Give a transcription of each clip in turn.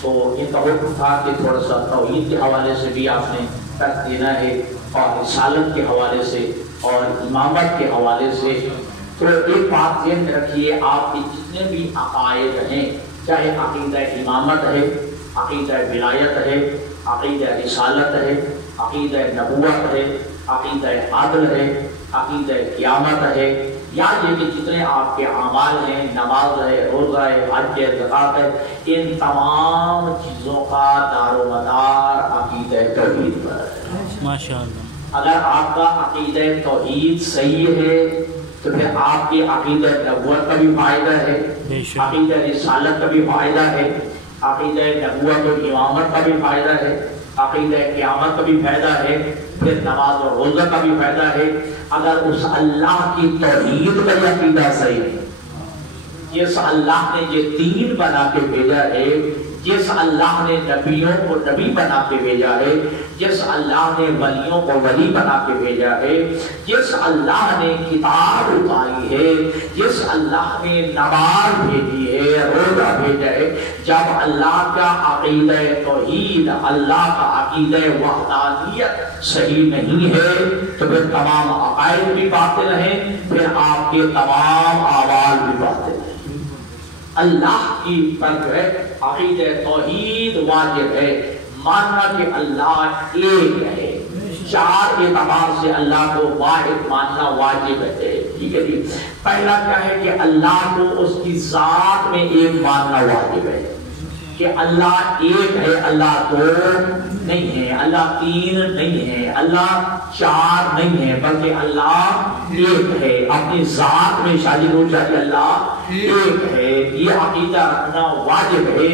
تو یہ توقع تھا کہ تھوڑا سا توحید کے حوالے سے بھی آپ نے ٹچ دینا ہے اور رسالت کے حوالے سے اور امامت کے حوالے سے۔ تو ایک بات ذہن میں رکھیے، آپ کے جتنے بھی عقائد ہیں، چاہے عقیدہ امامت ہے، عقیدہ ولایت ہے، عقیدہ رسالت ہے، عقیدہ نبوت ہے، عقیدہ عدل ہے، عقیدہ قیامت ہے، یا یہ کہ جتنے آپ کے اعمال ہیں، نماز ہے، روزہ ہے، حج ہے، زکوٰۃ ہے، ان تمام چیزوں کا دار و مدار عقیدہ توحید پر ہے۔ ماشاءاللہ۔ اگر آپ کا عقیدہ توحید صحیح ہے تو پھر آپ کی عقیدہ نبوت کا بھی فائدہ ہے، عقیدہ رسالت کا بھی فائدہ ہے، عقیدہ نبوت و امامت کا بھی فائدہ ہے، عقیدہ قیامت کا بھی فائدہ ہے، پھر نماز اور روزہ کا بھی فائدہ ہے۔ اگر اس اللہ کی توحید کا یہ عقیدہ صحیح ہے، جس اللہ نے یہ دین بنا کے بھیجا ہے، جس اللہ نے نبیوں کو نبی بنا کے بھیجا ہے، جس اللہ نے ولیوں کو ولی بنا کے بھیجا ہے، جس اللہ نے کتاب اتاری ہے، جس اللہ نے نماز بھیجی ہے، روزہ بھیجا ہے، جب اللہ کا عقیدہ توحید، اللہ کا عقیدہ وحدانیت صحیح نہیں ہے تو پھر تمام عقائد بھی باطل ہیں، پھر آپ کے تمام اعمال بھی باطل ہیں۔ اللہ کی پر جو ہے عقیدہ توحید واجب ہے، ماننا کہ اللہ ایک ہے، چار اعتبار سے اللہ کو واحد ماننا واجب ہے۔ ٹھیک ہے جی، پہلا کیا ہے کہ اللہ کو اس کی ذات میں ایک ماننا واجب ہے کہ اللہ ایک ہے، اللہ دو نہیں ہے، اللہ تین نہیں ہے، اللہ چار نہیں ہے، بلکہ اللہ ایک ہے، اپنی ذات میں شاہد و شاہد اللہ ایک ہے۔ یہ عقیدہ رکھنا واجب ہے۔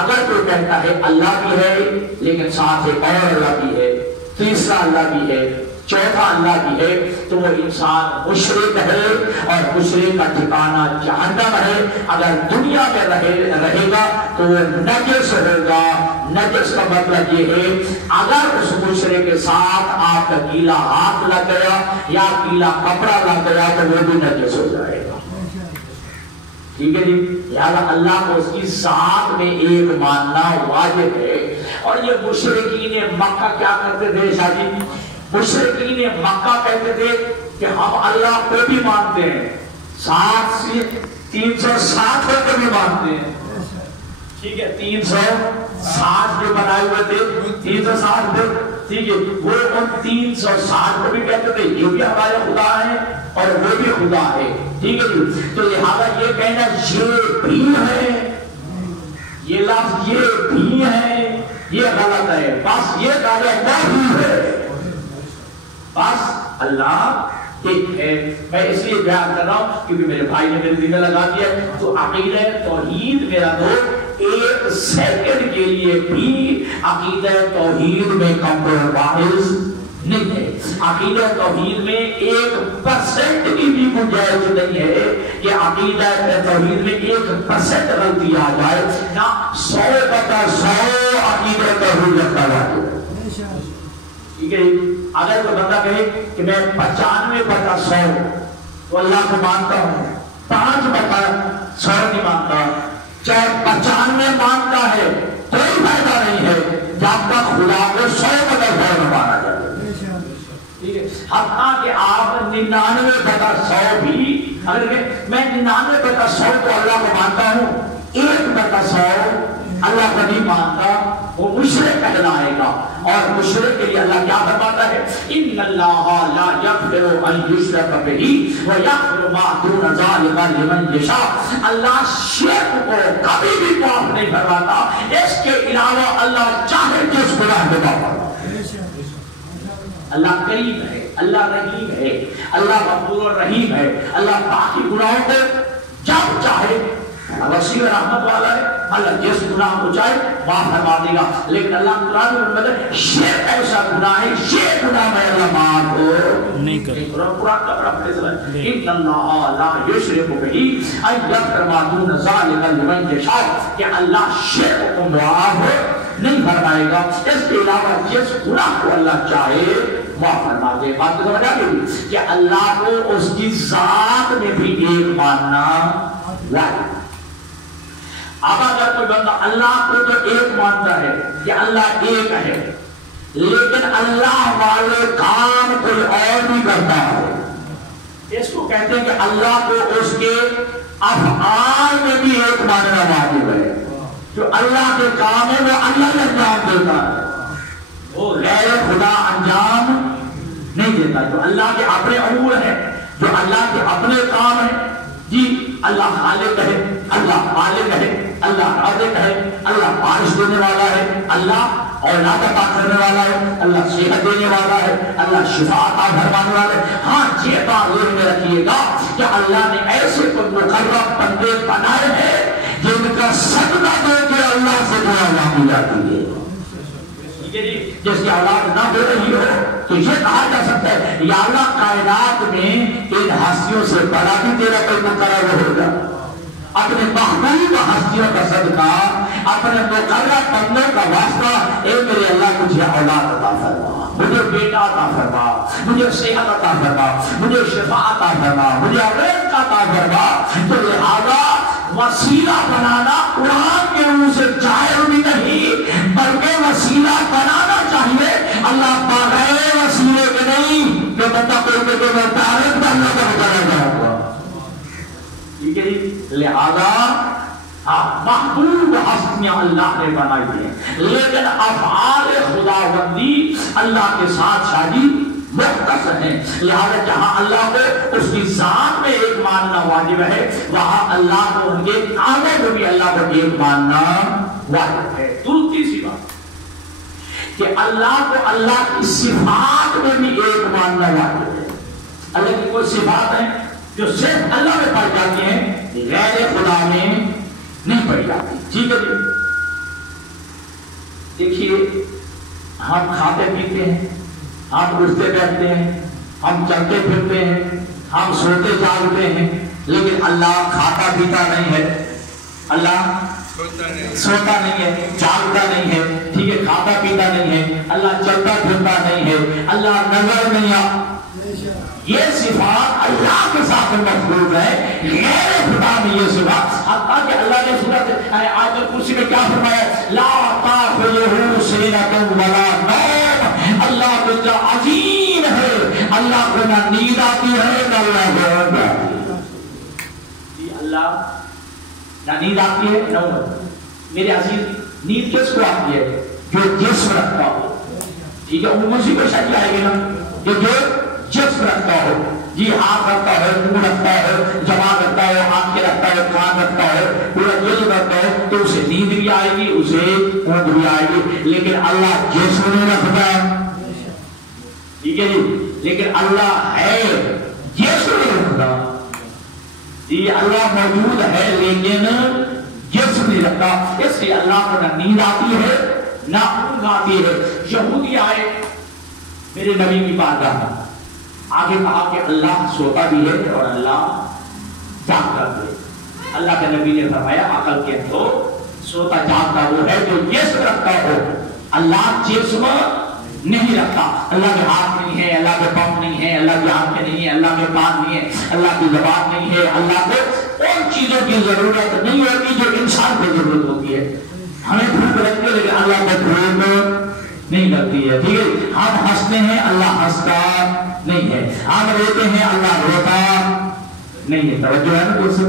اگر کوئی کہتا ہے اللہ بھی ہے لیکن ساتھ ایک اور اللہ بھی ہے، تیسرا اللہ بھی ہے، چوتھا اللہ بھی ہے، تو وہ انسان مشرک ہے اور مشرک کا ٹھکانہ جہنم ہے۔ اگر دنیا میں رہے گا تو وہ نجس ہوگا۔ نجس کا مطلب یہ ہے اگر اس مشرک کے ساتھ آپ کا گیلا ہاتھ لگ گیا یا گیلا کپڑا لگ گیا تو وہ بھی نجس ہو جائے گا۔ ٹھیک ہے جی، لہذا اللہ کو اس کی ذات میں ایک ماننا واجب ہے۔ اور یہ مشرکین مکہ کیا کرتے تھے شاہ جی؟ مشرکین مکہ کہتے تھے کہ ہم اللہ کو بھی مانتے ہیں، 360 کو بھی مانتے ہیں۔ ٹھیک ہے، 360 جو بنائے ہوئے تھے 360 تھے، ٹھیک ہے، وہ ان 360 کو بھی کہتے تھے یہ بھی ہمارے خدا ہیں اور وہ بھی خدا ہے۔ ٹھیک ہے جی، تو لہذا یہ کہنا یہ بھی ہے، یہ لفظ یہ بھی ہے، یہ غلط ہے۔ بس یہ کہنا نہیں ہے، بس اللہ ایک ہے۔ میں اس لیے بیان کر رہا ہوں کیونکہ میرے بھائی نے میرے دل میں لگا دیا، تو عقیدہ توحید میرا دوست ایک سیکنڈ کے لیے بھی عقیدہ توحید میں کمپرومائز نہیں ہے۔ عقیدہ توحید میں 1% کی بھی گنجائش نہیں ہے کہ عقیدہ توحید میں 1% غلطی آ جائے، نہ 100% عقیدہ توحید رکھا جائے۔ ٹھیک ہے، اگر کوئی بندہ کہے کہ میں 95% تو اللہ کو مانتا ہوں، 5% نہیں مانتا، چاہے 95 مانتا ہے، کوئی فائدہ نہیں ہے جب تک خدا کو 100% نہ مانا جائے۔ حتیٰ کہ آپ 99% بھی، اگر میں 99% کو اللہ کو مانتا ہوں، 1% اللہ کو نہیں مانتا، وہ مشرک کہلائے گا۔ اور مشرک کے لیے اللہ کیا فرماتا ہے؟ ان اللہ لا یغفر ان یشرک بہ ویغفر ما دون ذلک لمن یشاء۔ اللہ شرک کو کبھی بھی معاف نہیں فرماتا، اس کے علاوہ اللہ چاہے جس گناہ کو معاف فرماتا۔ اللہ کریم ہے، اللہ رحیم ہے، اللہ غفور الرحیم ہے۔ اللہ باقی گناہوں کو جب چاہے وسیع رحمت والا ہے، اللہ جس گناہ کو چاہے معاف فرما دے گا۔ لیکن اللہ قرآن میں مطلب شرک ایسا گناہ ہے، یہ گناہ میں اللہ معاف نہیں کرے۔ قرآن کا بڑا فیصلہ ہے، ان اللہ لا یشرک بہ ان یغفر ما دون ذلک لمن یشاء، کہ اللہ شرک کو معاف نہیں فرمائے گا، اس کے علاوہ جس گناہ کو اللہ چاہے معاف فرما دے۔ بات کو سمجھا گئی کہ اللہ کو اس کی ذات میں بھی ایک ماننا واجب۔ اب اگر کوئی بندہ اللہ کو تو ایک مانتا ہے کہ اللہ ایک ہے، لیکن اللہ والے کام کوئی اور بھی کرتا ہے، اس کو کہتے ہیں کہ اللہ کو اس کے افعال میں بھی ایک ماننا واجب ہے۔ جو اللہ کے کام ہے وہ اللہ نے انجام دیتا ہے، وہ غیر خدا انجام نہیں دیتا۔ جو اللہ کے اپنے امور ہیں، جو اللہ کے اپنے کام ہیں، جی اللہ خالق ہے، اللہ مالک ہے، اللہ رازق ہے، اللہ بارش دینے والا ہے، اللہ اولاد عطا کرنے والا ہے، اللہ صحت دینے والا ہے، اللہ شفا عطا فرمانے والا ہے۔ ہاں یہ بات ذہن میں رکھیے گا کہ اللہ نے ایسے کوئی مقرب بندے بنائے ہیں جن کا صدقہ دے کے اللہ سے دعا مانگی جاتی ہے۔ جس کی اولاد نہ ہو رہی ہو تو یہ کہا جا سکتا ہے یا اللہ کائنات میں ان ہستیوں سے بڑا بھی تیرا کوئی مقرر ہوگا۔ اپنے محبوب ہستیوں کا صدقہ، اپنے مقرر بندوں کا واسطہ، اے میرے اللہ مجھے اولاد عطا فرما، مجھے بیٹا عطا فرما، مجھے صحت عطا فرما، مجھے شفا عطا فرما، مجھے رزق عطا فرما۔ تو لہذا وسیلہ بنانا قرآن کے منہ سے جائز بھی نہیں، بلکہ وسیلہ بنانا چاہیے۔ اللہ بغیر وسیلے کے نہیں کہ بندہ کوئی کہ میں تعریف کرنا چاہتا ہوں، ٹھیک ہے جی۔ لہذا محبوب ہستیاں اللہ نے بنائی ہیں، لیکن افعال خداوندی اللہ کے ساتھ شادی مختص ہیں۔ لہذا جہاں اللہ کو اس کی ذات میں ایک ماننا واجب ہے، وہاں اللہ کو ان کے کاموں میں بھی اللہ کو ایک ماننا واجب ہے۔ دوسری سی بات کہ اللہ کو اللہ کی صفات میں بھی ایک ماننا واجب ہے۔ اللہ کی کوئی صفات ہیں جو صرف اللہ میں پائی جاتی ہیں، غیر خدا میں نہیں پائی جاتی۔ ٹھیک ہے جی۔ دیکھیے ہم کھاتے پیتے ہیں، ہم اٹھتے بیٹھتے ہیں، ہم چلتے پھرتے ہیں، ہم سوتے جاگتے ہیں، لیکن اللہ کھاتا پیتا نہیں ہے، اللہ سوتا نہیں ہے، جاگتا نہیں ہے، ٹھیک ہے، کھاتا پیتا نہیں ہے، اللہ چلتا پھرتا نہیں ہے، اللہ نظر نہیں آتا۔ یہ صفات اللہ کے ساتھ مخلوق ہے، غیر خدا میں یہ صفات، حتیٰ کہ اللہ نے سورۃ آیت الکرسی میں کیا فرمایا؟ لا تأخذہ سنۃ ولا نوم، اللہ کو عظیم ہے، اللہ کو نہ نیند آتی ہے نہ اللہ کو آتی ہے۔ اللہ نہ نیند آتی ہے نہ میرے عزیز نیند کس کو آتی ہے؟ جو جسم رکھتا ہو، ٹھیک ہے، وہ اسی کو شکل آئے گی نا، جو جسم رکھتا ہو، جی ہاتھ رکھتا ہے، منہ رکھتا ہے، زبان رکھتا ہے، آنکھیں رکھتا ہے، کان رکھتا ہے، پورا جسم رکھتا ہے، تو اسے نیند بھی آئے گی، اسے اونگ بھی آئے گی۔ لیکن اللہ جسم نہیں رکھتا، ٹھیک ہے جی، لیکن اللہ ہے، جسم نہیں رکھتا۔ جی اللہ موجود ہے لیکن جسم نہیں رکھتا، اس لیے اللہ کو نہ نیند آتی ہے نہ اونگ آتی ہے۔ یہودی آئے میرے نبی کی بارگاہ میں، آگے کہا کہ اللہ سوتا بھی ہے اور اللہ جاگتا بھی ہے۔ اللہ کے نبی نے فرمایا عقل کے تو سوتا جاگتا وہ ہے جو جسم رکھتا ہو، اللہ جسم نہیں رکھتا۔ اللہ کے ہاتھ نہیں ہے، اللہ کے پاؤں نہیں ہے، اللہ کی آنکھیں نہیں ہے، اللہ کے کان نہیں ہے، اللہ کی زبان نہیں ہے، اللہ کو ان چیزوں کی ضرورت نہیں ہوتی جو انسان کو ضرورت ہوتی ہے۔ ہمیں بھوک لگتی ہے لیکن اللہ کو بھوک نہیں لگتی ہے، ٹھیک ہے۔ ہم ہنستے ہیں، اللہ ہنستا نہیں ہے، ہم روتے ہیں، اللہ روتا نہیں ہے۔ توجہ ہے نا دوستو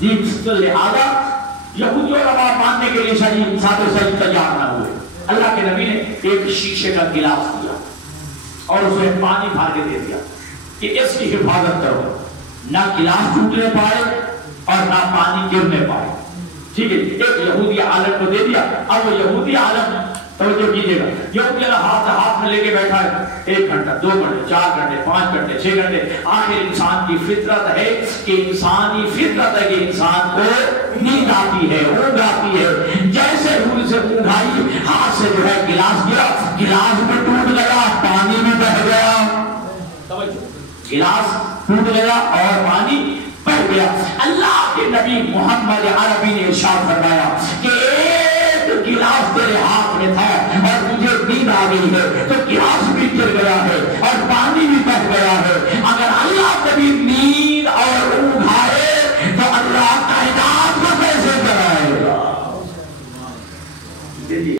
جی۔ تو لہذا یہودی علماء ماننے کے لیے صحیح ساتھ صحیح تیار نہ ہوئے۔ اللہ کے نبی نے ایک شیشے کا گلاس دیا اور اس میں پانی بھر کے دے دیا کہ اس کی حفاظت کرو، نہ گلاس ٹوٹنے پائے اور نہ پانی گرنے پائے، ٹھیک ہے۔ ایک یہودی عالم کو دے دیا۔ اب وہ یہودی عالم توجہ کیجیے گا، یہودی ہاتھ میں لے کے بیٹھا ہے، 1 گھنٹہ 2 گھنٹے 4 گھنٹے 5 گھنٹے 6 گھنٹے۔ آخر انسان کی فطرت ہے کہ انسانی فطرت ہے کہ انسان کو نیند آتی ہے، اونگ آتی ہے۔ جیسے روح سے اونگ آئی، ہاتھ سے جو ہے گلاس گرا، گلاس بھی ٹوٹ گیا، پانی بھی بہ گیا، گلاس ٹوٹ گیا اور پانی بہ گیا۔ اللہ کے نبی محمد عربی نے ارشاد فرمایا کہ ایک گلاس تیرے ہاتھ میں تھا اور مجھے نیند آ گئی ہے تو گلاس بھی گر گیا ہے اور پانی بھی بہ گیا ہے۔ اگر اللہ کبھی نیند اور اونگ آئے تو اللہ کائنات کو کیسے کرائے گا؟ جی